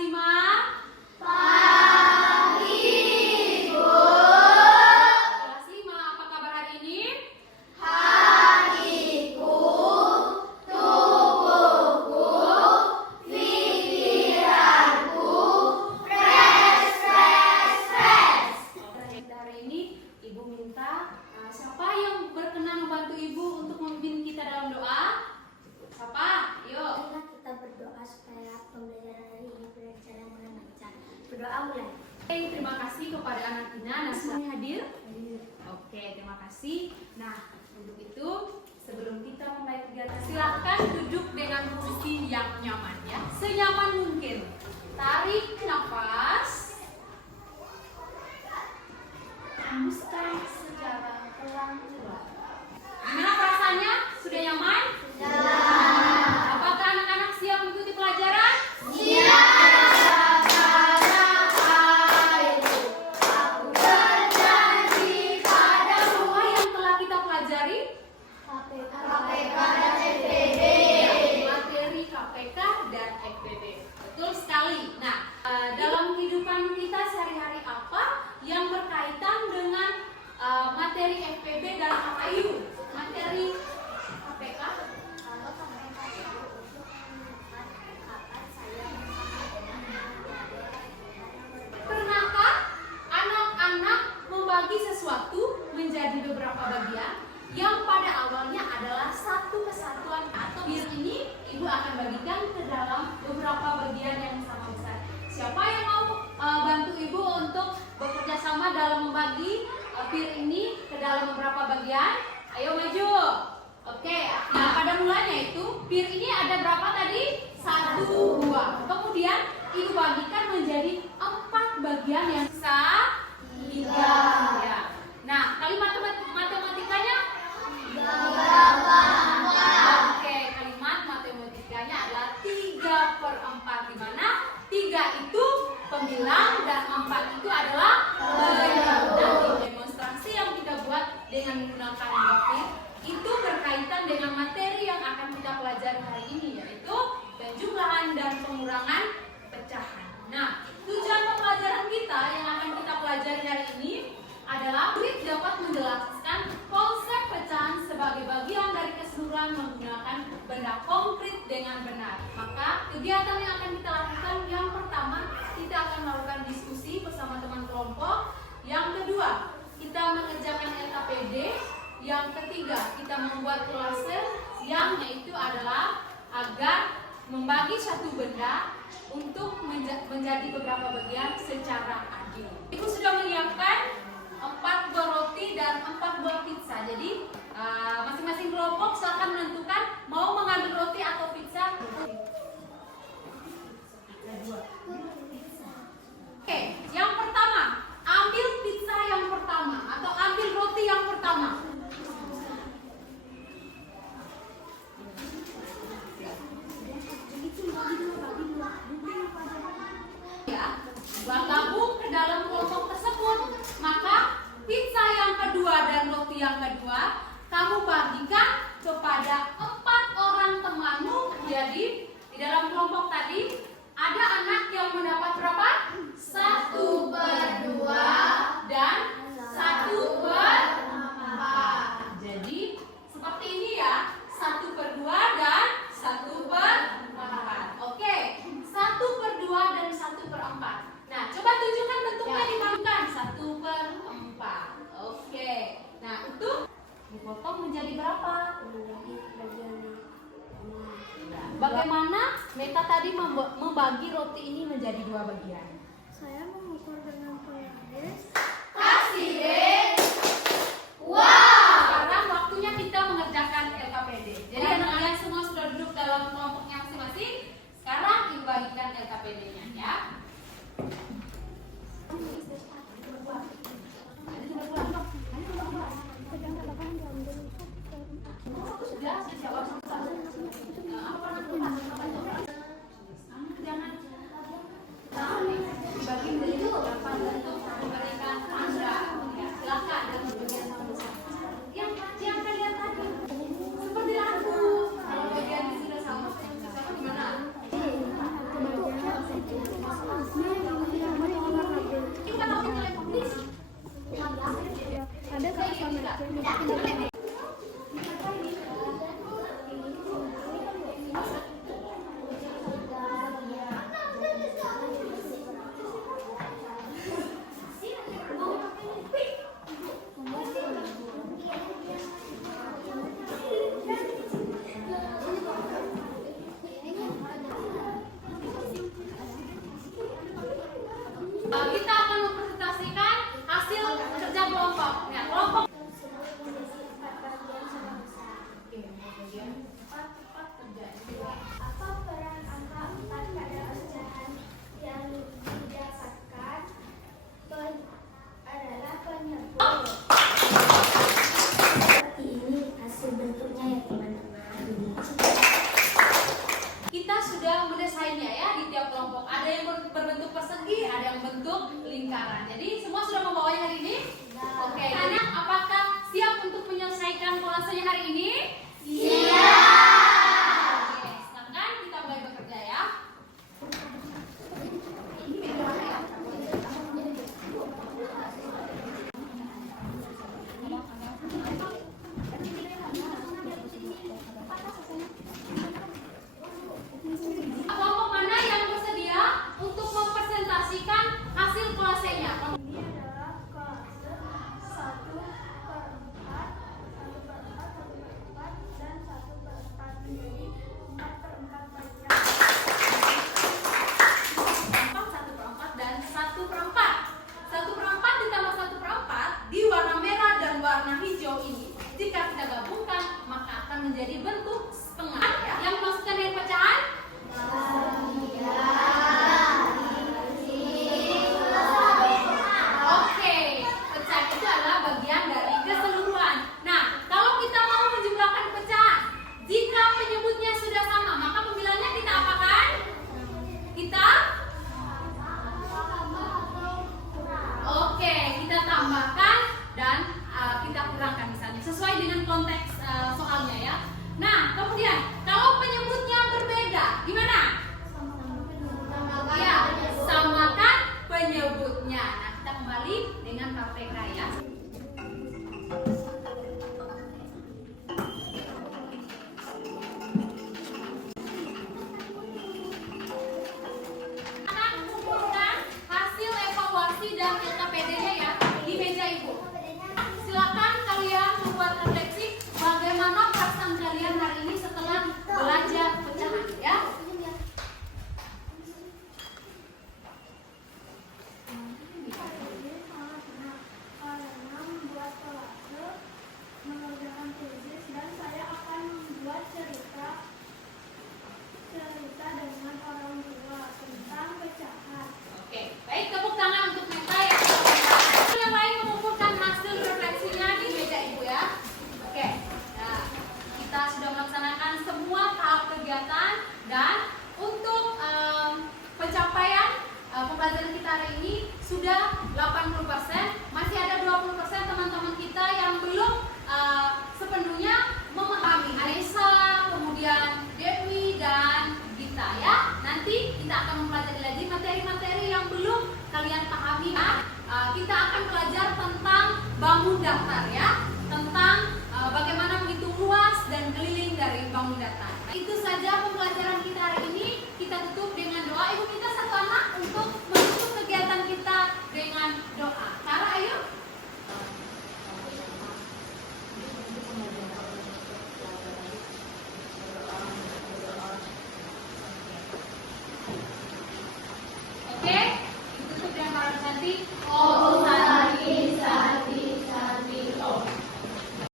5? Pagi, Bu. Kelas 5, apa kabar hari ini? Hatiku, tubuhku, pikiranku, fresh. Oke, hari ini Ibu minta siapa yang berkenan membantu Ibu untuk memimpin kita dalam doa? Siapa? Yuk. Marilah kita berdoa supaya pembelajaran hari ini berjalan dengan lancar. Berdoa mulai. Oke, terima kasih kepada anak Tina. Nah, semuanya hadir? Oke, terima kasih. Nah, untuk itu sebelum kita mulai kegiatan, silakan duduk dengan posisi yang nyaman ya, senyaman mungkin. Tarik nafas, hembuskan secara pelan-pelan. Gimana perasaannya? Sudah nyaman? Apakah anak-anak siap mengikuti pelajaran? Semua yang telah kita pelajari materi KPK dan FPD. Betul sekali. Nah, dalam kehidupan kita sehari-hari apa yang berkaitan dengan materi FPB dan KPU? Materi KPK? Pernahkah anak-anak membagi sesuatu menjadi beberapa bagian yang pada awalnya adalah satu kesatuan, atau bir ini Ibu akan bagikan ke dalam beberapa bagian yang sama besar. Siapa yang mau bantu Ibu untuk bekerja sama dalam membagi bir ini ke dalam beberapa bagian? Ayo maju. Oke, nah pada mulanya itu bir ini ada berapa tadi? 1, 2. Kemudian Ibu bagikan menjadi 4 bagian yang bisa 3 ya. Nah, kalimat matematikanya? Oke, kalimat matematikanya adalah 3/4, di mana 3 itu pembilang dan 4 itu adalah penyebab. Dan demonstrasi yang kita buat dengan menggunakan grafik itu berkaitan dengan materi yang akan kita pelajari hari ini, yaitu penjumlahan dan pengurangan pecahan. Nah, tujuan pembelajaran kita yang akan kita pelajari hari ini adalah murid dapat menjelaskan konsep pecahan sebagai bagian dari keseluruhan menggunakan benda konkret dengan benar. Maka kegiatan yang akan kita lakukan, yang pertama kita akan melakukan diskusi bersama teman kelompok. Yang kedua, kita mengerjakan LKPD. Yang ketiga, kita membuat kolase yang yaitu adalah agar membagi satu benda untuk menjadi beberapa bagian secara adil. Ibu sudah menyiapkan 4 buah roti dan 4 buah pizza. Jadi masing-masing kelompok silakan menentukan mau mengambil roti atau pizza. Oke, yang pertama, ambil pizza yang pertama atau ambil roti yang pertama. Ya, gabung ke dalam kelompok tersebut. Maka pizza yang kedua dan roti yang kedua kamu bagikan kepada 4 orang temanmu. Jadi di dalam kelompok tadi ada anak yang mendapat berapa? 1/2 dan 1/4. Jadi seperti ini ya, 1/2 dan 1/4. Oke, 1/2 dan 1/4. Nah, coba tunjukkan bentuknya, dimakan 1/4. Oke, nah itu dipotong menjadi berapa? Bagaimana Meta tadi membagi roti ini menjadi 2 bagian? Saya mengukur dengan penggaris. Kasih deh. Wow. Sekarang waktunya kita mengerjakan LKPD. Jadi anak-anak semua sudah duduk dalam kelompoknya masing-masing. Sekarang Ibu bagikan LKPD-nya ya. Dibagi menjadi 8 bentuk memberikan Anda. Silakan. Ada kakak sama Kita akan mempresentasikan hasil kerja kelompok. Ya, kelompok. Apa peran angka 4 pada pecahan yang didapatkan adalah penyebut. Seperti ini hasil bentuknya ya teman-teman. Kita sudah mendesainnya ya di tiap kelompok. Ada yang berbentuk persegi, ada yang bentuk lingkaran. Jadi semua sudah membawanya hari ini? Oke. Anak, apakah siap untuk menyelesaikan kolasenya hari ini? Siap. Oke, silakan kita mulai bekerja ya. Kelompok mana yang bersedia untuk mempresentasikan hasil kolasenya? Ini adalah kolase 1/4, 1/4, 1/4, dan 1/4 menjadi 4/4 bagian. 1/4 dan 1/4. 1/4 ditambah 1/4 di warna merah dan warna hijau ini. Jika kita gabungkan, maka akan menjadi bentuk setengah ya. Yang dimaksudkan dengan pecahan? Oke, pecahan itu adalah bagian dari keseluruhan. Nah, kalau kita mau menjumlahkan pecahan, jika penyebutnya sudah sama, maka pembilangnya kita apakan? Kita Oke, kita tambahkan dan kita kurangkan misalnya sesuai dengan konteks soalnya ya. Nah, kemudian kalau penyebutnya berbeda, gimana? Ya, samakan penyebutnya. Nah, kita kembali dengan KPK ya. Akan kumpulkan hasil evaluasi dan LKPD-nya ya di meja ibu. Silakan kalian membuat refleksi bagaimana perasaan kalian hari ini setelah belajar pecahan ya. Karena membuat kolase mengerjakan tulis dan saya akan membuat cerita dengan orang tua tentang pecahan. Oke, baik, tepuk tangan untuk Meta ya. Yang lain mengumpulkan hasil refleksinya di meja ibu ya. Oke, nah kita sudah melaksanakan semua tahap kegiatan dan untuk pencapaian pembelajaran kita hari ini sudah 80%. Masih ada 20% teman-teman kita yang belum sepenuhnya memahami. Anissa, kemudian Dewi dan Gita ya. Nanti kita akan mempelajari lagi materi-materi yang belum kalian pahami. Kita akan belajar tentang bangun daftar ya, tentang bagaimana menghitung luas dan keliling dari bangun daftar. Itu saja pembelajaran kita hari ini. Kita tutup dengan doa. Ibu minta satu anak untuk menutup kegiatan kita dengan doa. Cara ayo. Oke, ditutup dengan para cantik.